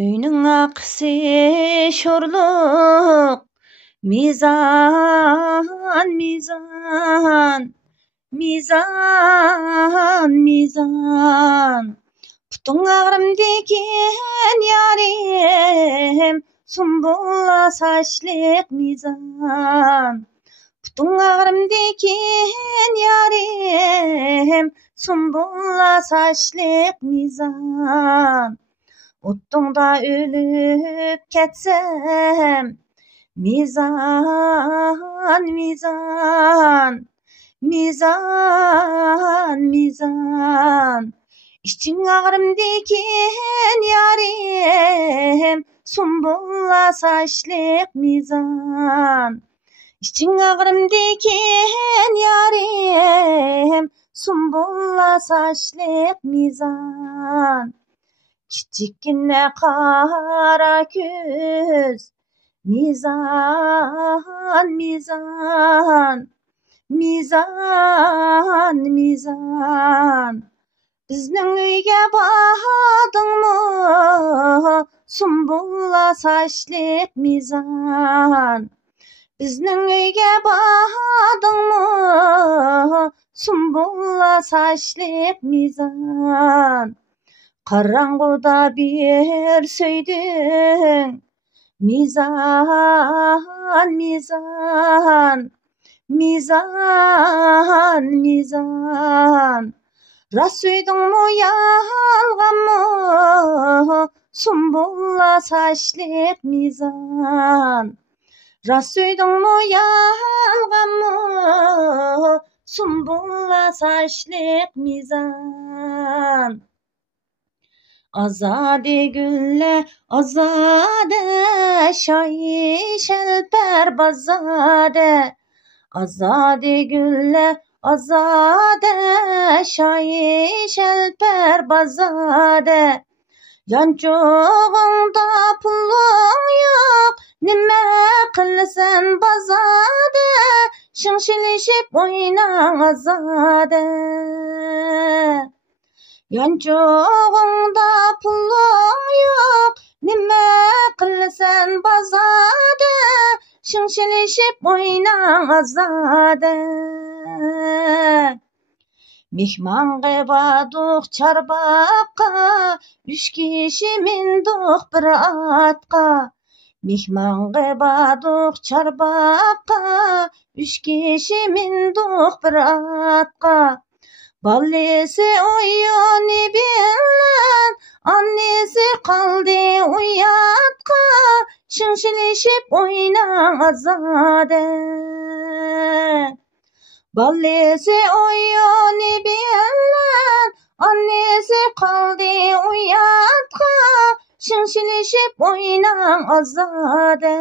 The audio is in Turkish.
Öýnüň aksy şorluk, mizan, mizan, mizan, mizan. Putuň agrym diken ýarym, sumbula saçlyk mizan. Putuň agrym diken ýarym, sumbula saçlyk mizan. Uttuňda ölüp ketsem, mizan, mizan, mizan, mizan. İçiň agrym diken ýarym, sumbula saçlyk mizan. İçiň agrym diken ýarym, sumbula saçlyk mizan. Kiçikine kara köz, mizan, mizan, mizan, mizan. Bizniň öýge bahadyňmy, sumbula saçlyk mizan. Bizniň öýge bahadyňmy, sumbula saçlyk mizan. Karanguda bir söýdüň, mizan, mizan, mizan, mizan. Ras söýdüňmi ýalganmy, sumbula saçlyk mizan. Ras söýdüňmi ýalganmy, sumbula saçlyk mizan. Azade gülle, azade, şahi şelper bazade. Azade gülle, azade, şahi şelper bazade. Yançoğunda pulun yok, nime kılsan bazade. Şınşilişip oynan azade. Yançoğunda pulun yok, nime kılsan bazade. Şınşilişip oynan azade. Mihman gıbadık çarbaqqa, 3 kişi mindik bir atqa. Mihman gıbadık çarbaqqa, 3 kişi mindik bir atqa. Ballesi oyony bilen, annesi kaldy uyatqa. Şınşilişip oynan azade. Ballesi oyony bilen, annesi kaldy uyatqa. Şınşilişip oynan azade.